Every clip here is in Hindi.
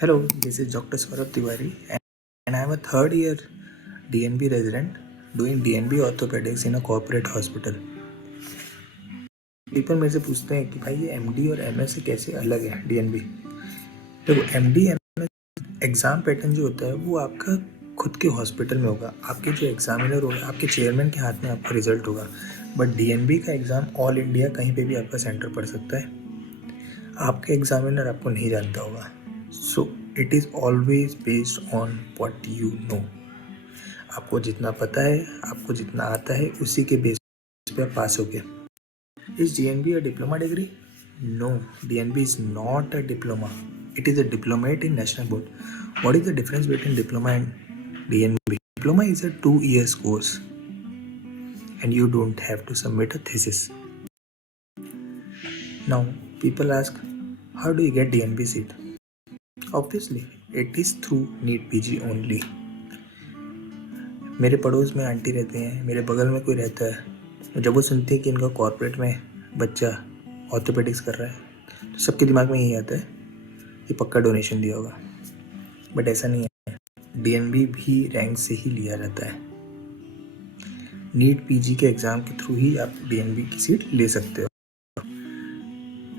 Hello, this is Dr. Saurabh Tiwari, and I am a third year DNB resident doing DNB orthopedics in a corporate hospital. People मेरे से पूछते हैं कि भाई ये एमडी और एमएस से कैसे अलग है डीएनबी। देखो, एमडी एमएस एग्ज़ाम पैटर्न जो होता है वो आपका खुद के हॉस्पिटल में होगा, आपके जो एग्जामिनर होगा आपके चेयरमैन के हाथ में आपका रिजल्ट होगा। बट डीएनबी का एग्ज़ाम ऑल इंडिया कहीं पे भी आपका सेंटर पड़ सकता है, आपके एग्जामिनर आपको नहीं जानता होगा। So it is always based on what you know. आपको जितना पता है, आपको जितना आता है, उसी के बेस पे आप पास हो गए। Is DNB a diploma degree? No, DNB is not a diploma, it is a diplomate in national board. What is the difference between diploma and DNB? Diploma is a 2 years course and you don't have to submit a thesis. Now people ask, how do you get DNB seat? Obviously it is through NEET PG only. मेरे पड़ोस में आंटी रहती हैं, मेरे बगल में कोई रहता है, जब वो सुनते हैं कि इनका कॉर्पोरेट में बच्चा ऑर्थोपेडिक्स कर रहा है तो सबके दिमाग में यही आता है कि पक्का डोनेशन दिया होगा। बट ऐसा नहीं है, डीएनबी भी रैंक से ही लिया जाता है। नीट पीजी के एग्ज़ाम के थ्रू ही आप डीएनबी की सीट ले सकते हो।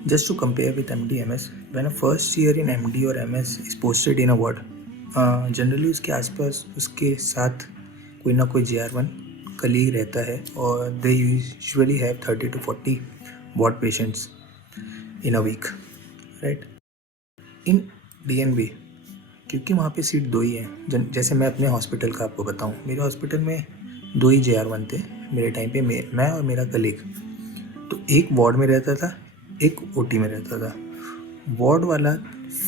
Just to compare with MD MS, when a first year in MD और MS is posted in a ward, generally उसके आसपास उसके साथ कोई ना कोई JR1 कलीग रहता है और they usually have 30 to 40 ward patients in a week, right. In DNB क्योंकि वहाँ पे सीट 2 ही हैं, जैसे मैं अपने हॉस्पिटल का आपको बताऊँ, मेरे हॉस्पिटल में 2 ही JR1 थे मेरे टाइम पे, मैं और मेरा कलीग। तो एक वार्ड में रहता था, एक ओटी में रहता था। वार्ड वाला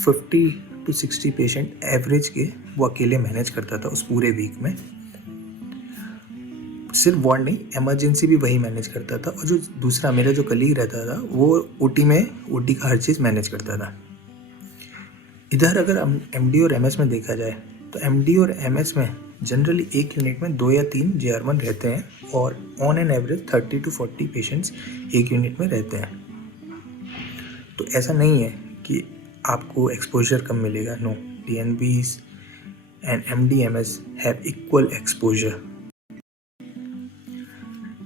50 to 60 पेशेंट एवरेज के वो अकेले मैनेज करता था उस पूरे वीक में। सिर्फ वार्ड नहीं, इमरजेंसी भी वही मैनेज करता था, और जो दूसरा मेरा जो कलीग रहता था वो ओटी का हर चीज़ मैनेज करता था। इधर अगर एमडी और एमएस में देखा जाए तो एमडी और एमएस में जनरली एक यूनिट में 2 या 3 JR1 रहते हैं और on an average 30 to 40 patients एक यूनिट में रहते हैं। तो ऐसा नहीं है कि आपको एक्सपोजर कम मिलेगा। No, DNBs and MD/MS have equal exposure.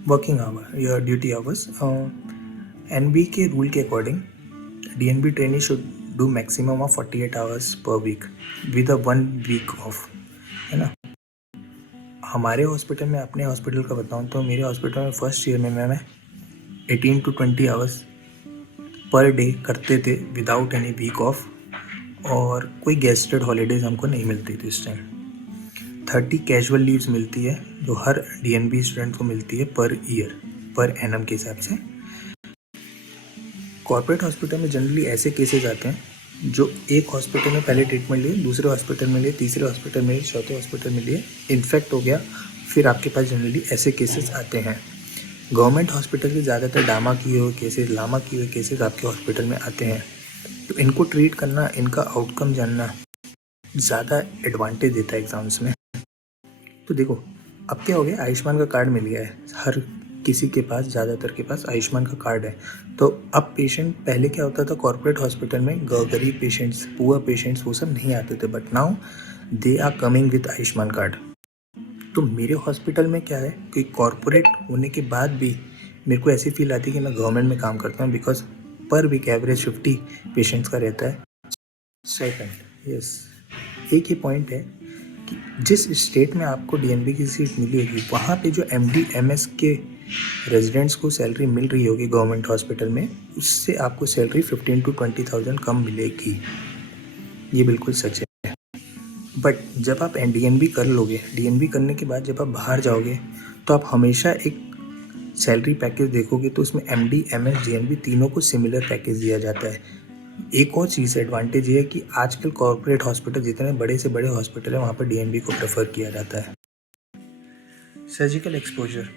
Working hour या ड्यूटी आवर्स, NB के रूल के according DNB trainee should do maximum of 48 hours per week with a 1 week off, है ना। हमारे हॉस्पिटल में, अपने हॉस्पिटल का बताऊँ तो मेरे हॉस्पिटल में फर्स्ट ईयर में मैं 18 to 20 आवर्स पर डे करते थे विदाउट एनी वीक ऑफ, और कोई गेस्टेड हॉलीडेज़ हमको नहीं मिलती थी इस टाइम। 30 कैजुअल लीव्स मिलती है जो हर DNB स्टूडेंट को मिलती है पर ईयर, पर एनम के हिसाब से। कॉर्पोरेट हॉस्पिटल में जनरली ऐसे केसेस आते हैं जो एक हॉस्पिटल में पहले ट्रीटमेंट लिए, दूसरे हॉस्पिटल में लिए, तीसरे हॉस्पिटल में लिए, चौथे हॉस्पिटल में लिए, इन्फेक्ट हो गया, फिर आपके पास जनरली ऐसे केसेस आते हैं। गवर्नमेंट हॉस्पिटल के ज़्यादातर डामा किए हुए केसेस, लामा किए हुए केसेस आपके हॉस्पिटल में आते हैं। तो इनको ट्रीट करना, इनका आउटकम जानना ज़्यादा एडवांटेज देता है एग्ज़ाम्स में। तो देखो, अब क्या हो गया, आयुष्मान का कार्ड मिल गया है, हर किसी के पास, ज़्यादातर के पास आयुष्मान का कार्ड है। तो अब पेशेंट, पहले क्या होता था कॉर्पोरेट हॉस्पिटल में, गरीब पेशेंट्स, पुअर पेशेंट्स, वो सब नहीं आते थे, but now they are coming with Ayushman card. तो मेरे हॉस्पिटल में क्या है कि कॉर्पोरेट होने के बाद भी मेरे को ऐसी फील आती है कि मैं गवर्नमेंट में काम करता हूँ, बिकॉज पर वीक एवरेज 50 पेशेंट्स का रहता है। सेकंड, यस, एक ही पॉइंट है कि जिस स्टेट में आपको DNB की सीट मिली होगी, वहाँ पे जो MD MS के रेजिडेंट्स को सैलरी मिल रही होगी गवर्नमेंट हॉस्पिटल में, उससे आपको सैलरी 15 to 20,000 कम मिलेगी। ये बिल्कुल सच है। बट जब आप DNB कर लोगे, DNB करने के बाद जब आप बाहर जाओगे तो आप हमेशा एक सैलरी पैकेज देखोगे, तो उसमें MD MS DNB तीनों को सिमिलर पैकेज दिया जाता है। एक और चीज़ एडवांटेज ये है कि आजकल कॉर्पोरेट हॉस्पिटल, जितने बड़े से बड़े हॉस्पिटल है, वहाँ पर DNB को प्रेफर किया जाता है। सर्जिकल एक्सपोजर,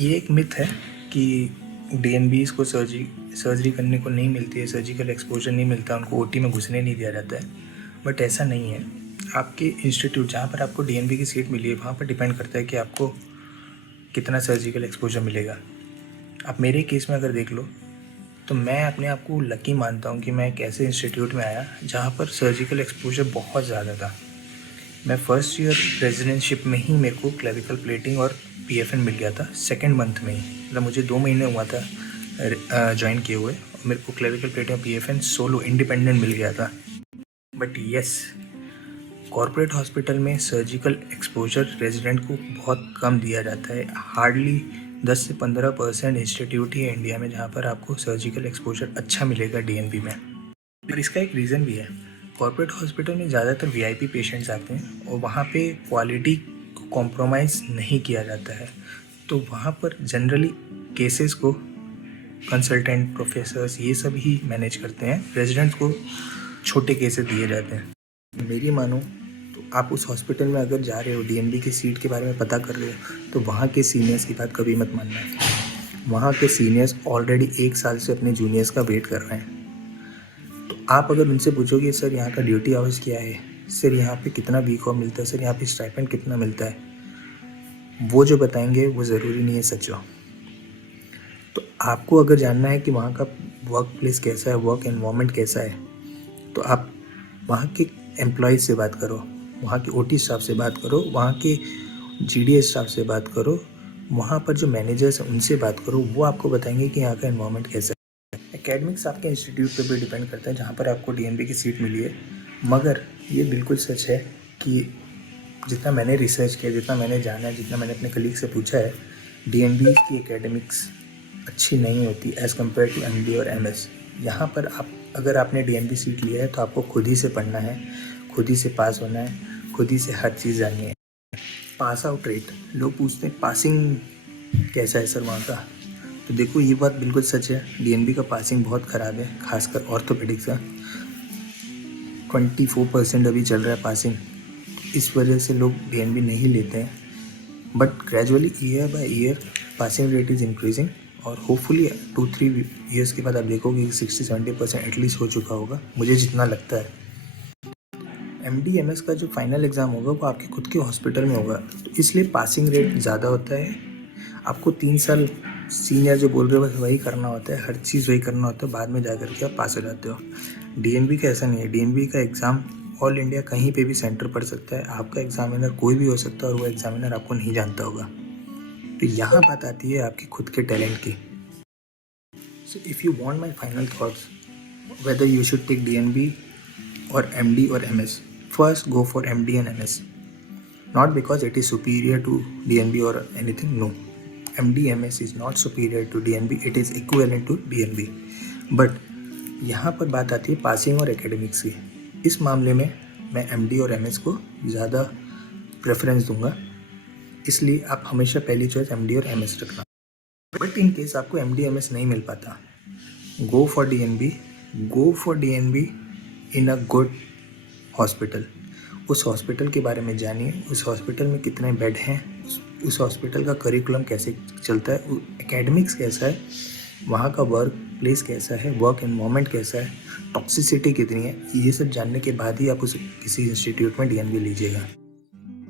ये एक मिथ है कि DNBs को सर्जरी करने को नहीं मिलती है, सर्जिकल एक्सपोजर नहीं मिलता, उनको OT में घुसने नहीं दिया जाता है। बट ऐसा नहीं है। आपके इंस्टीट्यूट जहाँ पर आपको DNB की सीट मिली है, वहाँ पर डिपेंड करता है कि आपको कितना सर्जिकल एक्सपोजर मिलेगा। आप मेरे केस में अगर देख लो, तो मैं अपने आप को लकी मानता हूँ कि मैं एक ऐसे इंस्टीट्यूट में आया जहाँ पर सर्जिकल एक्सपोजर बहुत ज़्यादा था। मैं फर्स्ट ईयर रेजिडेंटशिप में ही मेरे को क्लेविकल प्लेटिंग और पीएफएन मिल गया था, सेकंड मंथ में ही। मतलब मुझे 2 महीने हुआ था ज्वाइन किए हुए, और मेरे को क्लेविकल प्लेटिंग और पीएफएन सोलो इंडिपेंडेंट मिल गया था। बट यस, कॉर्पोरेट हॉस्पिटल में सर्जिकल एक्सपोजर रेजिडेंट को बहुत कम दिया जाता है। हार्डली 10 से 15% इंस्टीट्यूट ही है इंडिया में जहाँ पर आपको सर्जिकल एक्सपोजर अच्छा मिलेगा डीएनबी में। और इसका एक रीज़न भी है। कॉर्पोरेट हॉस्पिटल में ज़्यादातर वीआईपी पेशेंट्स आते हैं और वहाँ पे क्वालिटी को कॉम्प्रोमाइज़ नहीं किया जाता है। तो वहाँ पर जनरली केसेस को कंसल्टेंट, प्रोफेसर्स ये सब ही मैनेज करते हैं। रेजिडेंट्स को छोटे केसेस दिए जाते हैं। मेरी मानो तो आप उस हॉस्पिटल में अगर जा रहे हो, डीएनबी की सीट के बारे में पता कर रहे हो, तो वहाँ के सीनियर्स की बात कभी मत मानना। वहाँ के सीनियर्स ऑलरेडी 1 साल से अपने जूनियर्स का वेट कर रहे हैं। तो आप अगर उनसे पूछोगे सर यहाँ का ड्यूटी आवर्स क्या है, सर यहाँ पे कितना वीक ऑफ मिलता है, सर यहाँ पे स्टाइपेंड कितना मिलता है, वो जो बताएंगे वो ज़रूरी नहीं है सच हो। तो आपको अगर जानना है कि वहाँ का वर्क प्लेस कैसा है, वर्क एनवायरनमेंट कैसा है, तो आप वहाँ के एम्प्लॉयज़ से बात करो, वहाँ के ओटी स्टाफ से बात करो, वहाँ के जीडीएस स्टाफ से बात करो, वहाँ पर जो मैनेजर्स हैं उनसे बात करो। वो आपको बताएंगे कि यहाँ का एनवायरनमेंट कैसा है। एकेडमिक्स आपके इंस्टीट्यूट पे भी डिपेंड करता है जहाँ पर आपको डीएनबी की सीट मिली है। मगर ये बिल्कुल सच है कि जितना मैंने रिसर्च किया, जितना मैंने जाना है, जितना मैंने अपने कलीग से पूछा है, डीएनबी की एकेडमिक्स अच्छी नहीं होती एज़ कम्पेयर टू एमडी और एमएस। यहाँ पर अगर आपने डीएनबी सीट लिया है तो आपको खुद ही से पढ़ना है, खुद ही से पास होना है, खुद ही से हर चीज़ जाननी है। पास आउट रेट, लोग पूछते हैं पासिंग कैसा है सर वहाँ का, तो देखो ये बात बिल्कुल सच है। डीएनबी का पासिंग बहुत ख़राब है, खासकर ऑर्थोपेडिक्स का 24% अभी चल रहा है पासिंग। इस वजह से लोग डीएनबी नहीं लेते हैं। But gradually year by year passing rate is increasing, और होपफुली 2-3 ईयर्स के बाद आप देखोगे कि 60-70% एटलीस्ट हो चुका होगा, मुझे जितना लगता है। एमडी एमएस का जो फाइनल एग्ज़ाम होगा वो आपके खुद के हॉस्पिटल में होगा, तो इसलिए पासिंग रेट ज़्यादा होता है। आपको 3 साल सीनियर जो बोल रहे हो बस वही करना होता है, हर चीज़ वही करना होता है, बाद में जा कर के आप पास हो जाते हो। डीएनबी का ऐसा नहीं है। डीएनबी का एग्ज़ाम ऑल इंडिया कहीं पे भी सेंटर पड़ सकता है। आपका एग्ज़ामिनर कोई भी हो सकता है और वो एग्ज़ामिनर आपको नहीं जानता होगा। तो यहाँ बात आती है आपके खुद के टैलेंट की। So if you want my final thoughts whether you should take DNB or MD or MS, first go for MD and MS. Not because it is superior to DNB or anything, no. MD MS is not superior to DNB, it is equivalent to DNB. But यहाँ पर बात आती है पासिंग और एकेडमिक्स की। इस मामले में मैं MD और MS को ज़्यादा प्रेफरेंस दूंगा, इसलिए आप हमेशा पहली चॉइस MD और MS रखना। बट इन केस आपको MD MS नहीं मिल पाता, go for DNB in a good hospital. उस हॉस्पिटल के बारे में जानिए, उस हॉस्पिटल में कितने बेड हैं, उस हॉस्पिटल का करिकुलम कैसे चलता है, एकेडमिक्स कैसा है, वहाँ का वर्क प्लेस कैसा है, वर्क एनवायरनमेंट कैसा है, टॉक्सिसिटी कितनी है, ये सब जानने के बाद ही आप उस किसी इंस्टीट्यूट में DNB लीजिएगा।